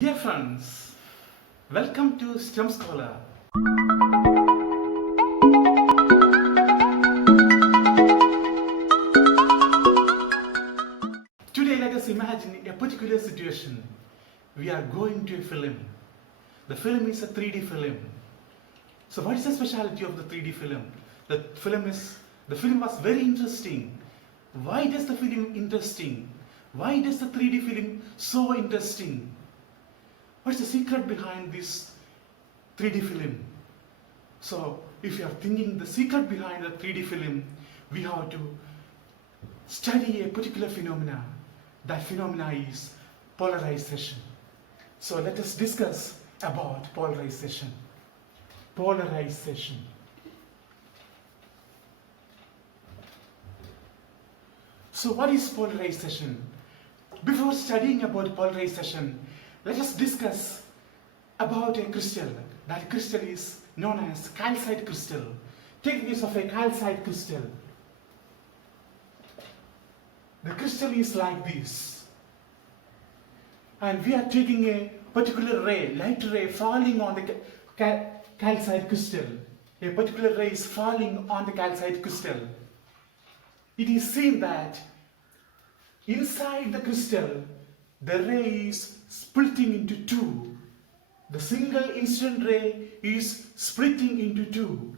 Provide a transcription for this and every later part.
Dear friends, welcome to STEM Scholar. Today let us imagine a particular situation. We are going to a film. The film is a 3D film. So what is the speciality of the 3D film? The film was very interesting. Why does the film interesting? Why does the 3D film so interesting? What's the secret behind this 3D film? So, if you are thinking the secret behind the 3D film, we have to study a particular phenomena. That phenomena is polarization. So, let us discuss about polarization. Polarization. So, what is polarization? Before studying about polarization, let us discuss about a crystal. That crystal is known as calcite crystal. Take this of a calcite crystal. The crystal is like this. And we are taking a particular ray, light ray falling on the calcite crystal. A particular ray is falling on the calcite crystal. It is seen that inside the crystal, the ray is splitting into two. The single incident ray is splitting into two.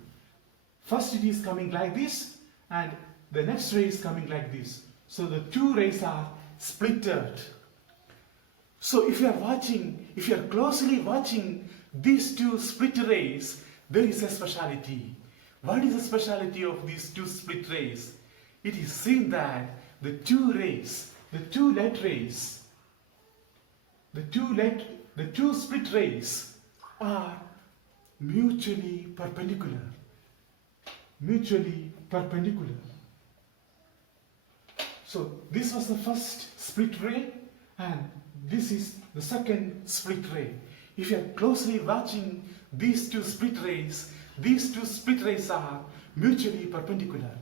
First it is coming like this, and the next ray is coming like this. So the two rays are splitted. So if you are closely watching these two split rays, there is a speciality. What is the speciality of these two split rays? It is seen that the two light rays, the two split rays are mutually perpendicular. Mutually perpendicular. So this was the first split ray, and this is the second split ray. If you are closely watching these two split rays are mutually perpendicular.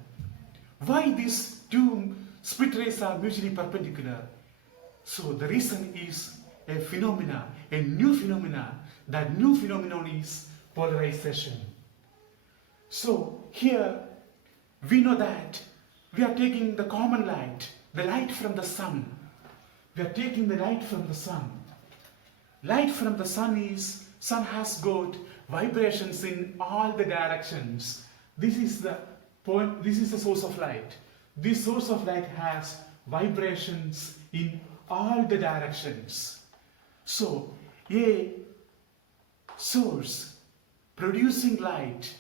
Why these two split rays are mutually perpendicular? So the reason is a new phenomena. That new phenomenon is polarization. So here we know that we are taking the common light, the light from the sun. We are taking the light from the sun. Light from the sun has got vibrations in all the directions. This is the point, this is the source of light. This source of light has vibrations in all the directions. So, a source producing light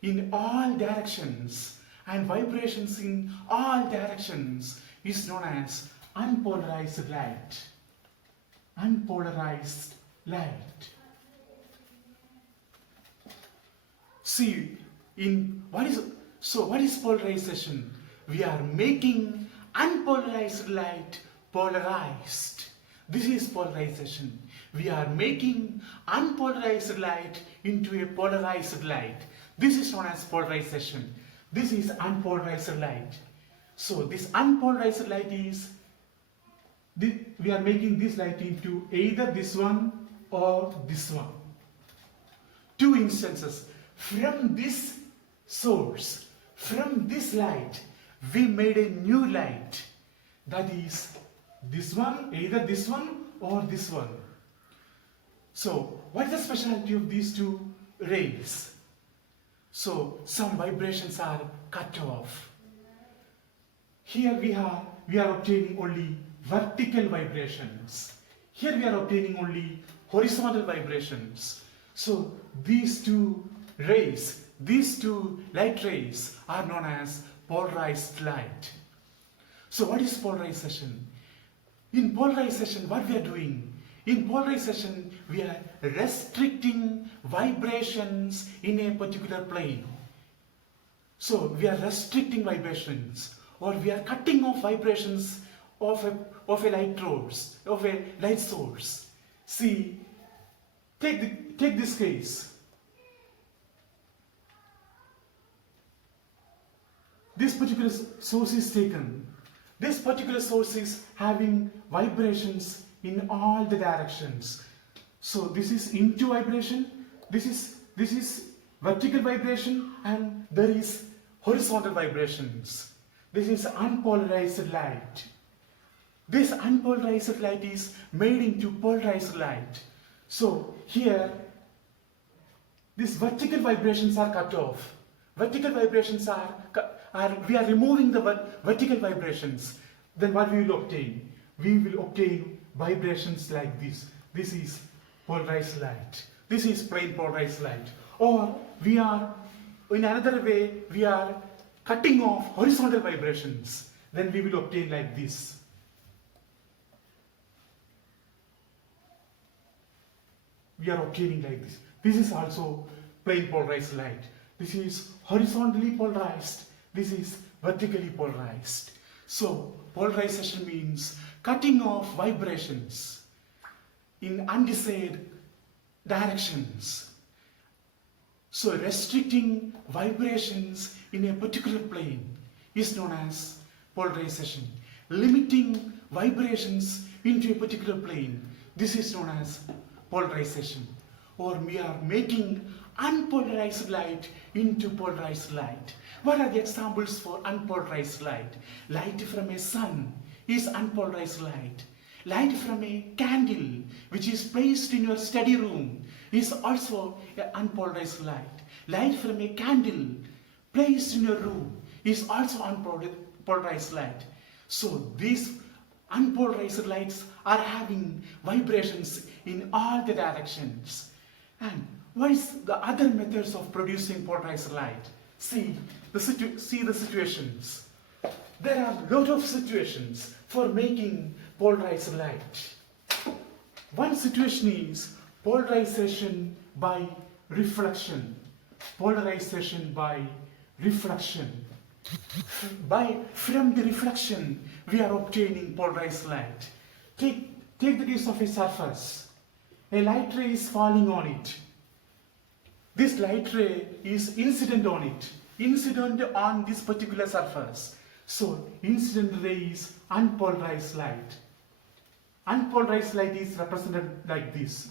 in all directions and vibrations in all directions is known as unpolarized light. Unpolarized light. See, what is polarization? We are making unpolarized light polarized. This is polarization. We are making unpolarized light into a polarized light. This is known as polarization. This is unpolarized light. So this unpolarized light is, we are making this light into either this one or this one. Two instances. From this source, from this light, we made a new light. That is this one, either this one or this one. So, what is the speciality of these two rays? So, some vibrations are cut off. Here we are obtaining only vertical vibrations. Here we are obtaining only horizontal vibrations. So, these two rays, these two light rays are known as polarized light. So, what is polarization? In polarization, what we are doing? In polarization, we are restricting vibrations in a particular plane. So, we are restricting vibrations, or we are cutting off vibrations of a light source. See, take this case. This particular source is taken. This particular source is having vibrations in all the directions. So this is into vibration, this is vertical vibration, and there is horizontal vibrations. This is unpolarized light. This unpolarized light is made into polarized light. So here, these vertical vibrations are cut off. Vertical vibrations we are removing the vertical vibrations. Then what we will obtain? We will obtain vibrations like this. This is polarized light. This is plain polarized light. Or we are, in another way, we are cutting off horizontal vibrations. Then we will obtain like this. We are obtaining like this. This is also plain polarized light. This is horizontally polarized. This is vertically polarized. So polarization means cutting off vibrations in undesired directions. So restricting vibrations in a particular plane is known as polarization. Limiting vibrations into a particular plane, this is known as polarization. Or we are making unpolarized light into polarized light. What are the examples for unpolarized light? Light from a sun is unpolarized light. Light from a candle which is placed in your study room is also an unpolarized light. Light from a candle placed in your room is also unpolarized light. So these unpolarized lights are having vibrations in all the directions. And what is the other methods of producing polarized light? See the situations. There are a lot of situations for making polarized light. One situation is polarization by reflection. Polarization by reflection. From the reflection, we are obtaining polarized light. Take the case of a surface. A light ray is falling on it. This light ray is incident on it, incident on this particular surface. So, incident ray is unpolarized light. Unpolarized light is represented like this.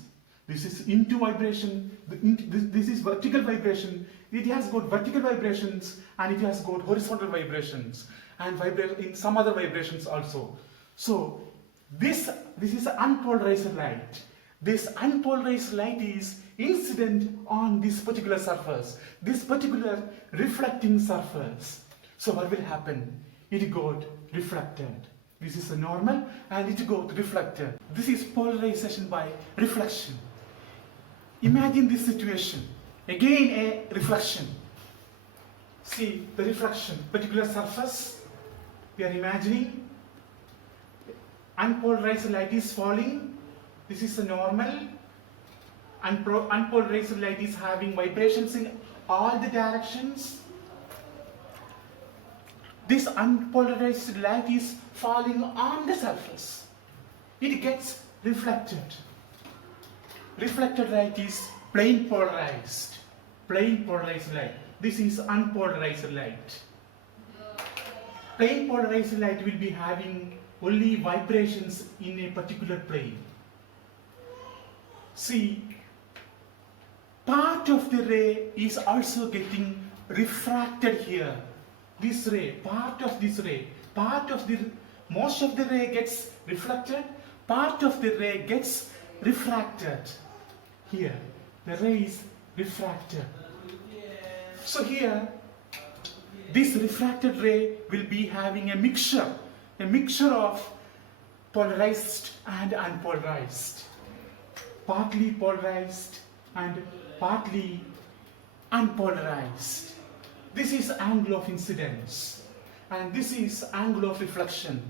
This is into vibration, this is vertical vibration. It has got vertical vibrations and it has got horizontal vibrations and in some other vibrations also. So, this is unpolarized light. This unpolarized light is incident on this particular surface, this particular reflecting surface. So what will happen? It got reflected. This is a normal and it got reflected. This is polarization by reflection. Imagine this situation. Again a reflection. See the reflection, particular surface. We are imagining unpolarized light is falling. This is a normal. Unpolarized light is having vibrations in all the directions. This unpolarized light is falling on the surface. It gets reflected. Reflected light is plain polarized. Plain polarized light. This is unpolarized light. Plain polarized light will be having only vibrations in a particular plane. See, part of the ray is also getting refracted here. This ray, part of this ray, most of the ray gets reflected, part of the ray gets refracted. Here, the ray is refracted. So here, this refracted ray will be having a mixture of polarized and unpolarized. Partly polarized and partly unpolarized. This is angle of incidence and this is angle of reflection.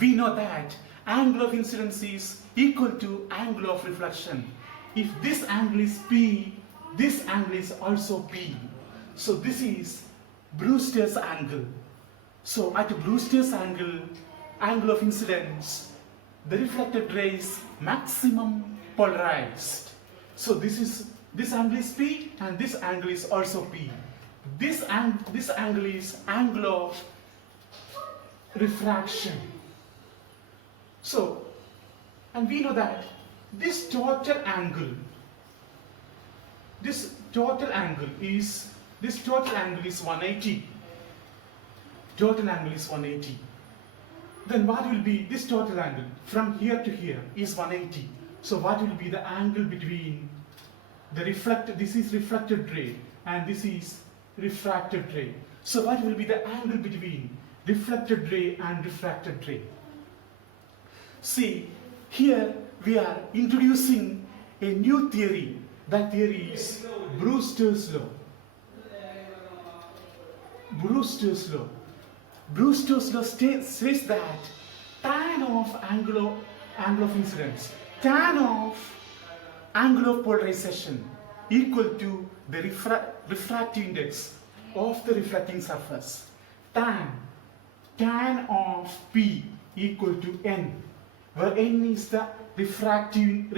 We know that angle of incidence is equal to angle of reflection. If this angle is P, this angle is also P. So this is Brewster's angle. So at Brewster's angle of incidence, the reflected ray is maximum polarized. So this angle is P and this angle is also P. This angle is angle of refraction. So, and we know that this total angle, this total angle is 180. Total angle is 180. Then what will be this total angle from here to here is 180. So what will be the angle between the this is reflected ray and this is refracted ray. So what will be the angle between reflected ray and refracted ray? See, here we are introducing a new theory. That theory is Brewster's law. Brewster's law. Brewster's law says that tan of angle of incidence, tan of angle of polarization equal to the refractive index of the reflecting surface. Tan of P equal to N, where N is the refractive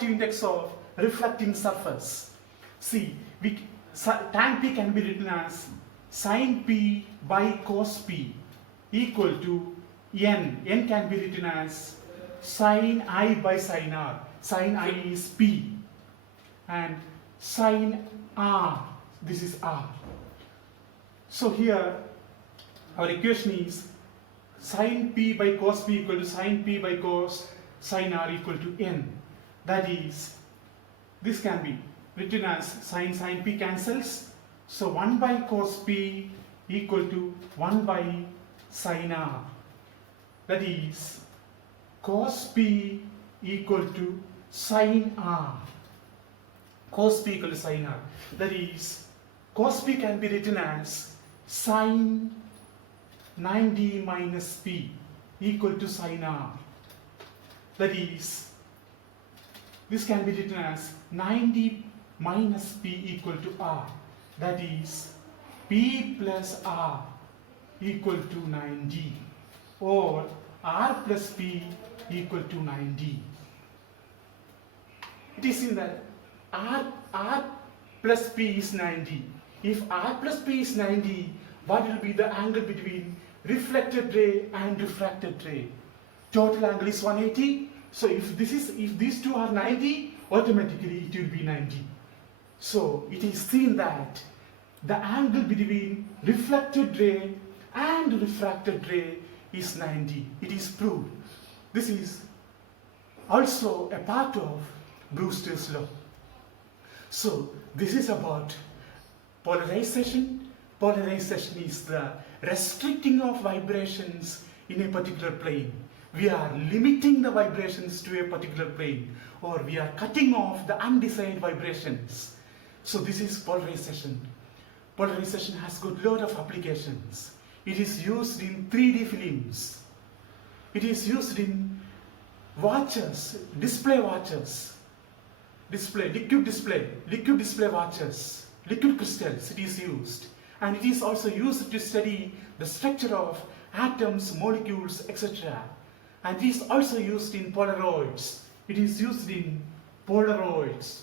index of reflecting surface. See, tan P can be written as sin P by cos P equal to N. N can be written as sin I by sin R. Sin I is P and sin R, this is R. So here our equation is sin P by cos P equal to sin P by cos sin R equal to N. That is, this can be written as sin P cancels. So 1 by cos P equal to 1 by sin R. That is, cos P equal to sin R. Cos P equal to sin R. That is, cos P can be written as sin 90 minus P equal to sin R. That is, this can be written as 90 minus P equal to R. That is, P plus R equal to 90, or R plus P equal to 90. It is in that R plus P is 90. If R plus P is 90, what will be the angle between reflected ray and refracted ray? Total angle is 180. So if these two are 90, automatically it will be 90. So it is seen that the angle between reflected ray and refracted ray is 90. It is proved. This is also a part of Brewster's law. So this is about polarization. Polarization is the restricting of vibrations in a particular plane. We are limiting the vibrations to a particular plane, or we are cutting off the undesired vibrations. So this is polarization. Polarization has got a lot of applications. It is used in 3D films. It is used in watches, display watches, liquid display watches, liquid crystals. It is used. And it is also used to study the structure of atoms, molecules, etc. And it is also used in Polaroids. It is used in Polaroids.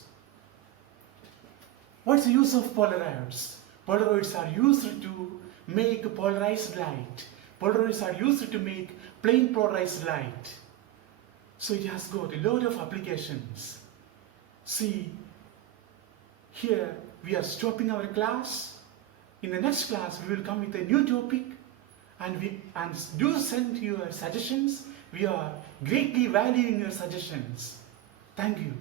What's the use of Polaroids? Polaroids are used to make polarized light. Polaroids are used to make plain polarized light. So it has got a lot of applications. See, here we are stopping our class. In the next class, we will come with a new topic, and do send your suggestions. We are greatly valuing your suggestions. Thank you.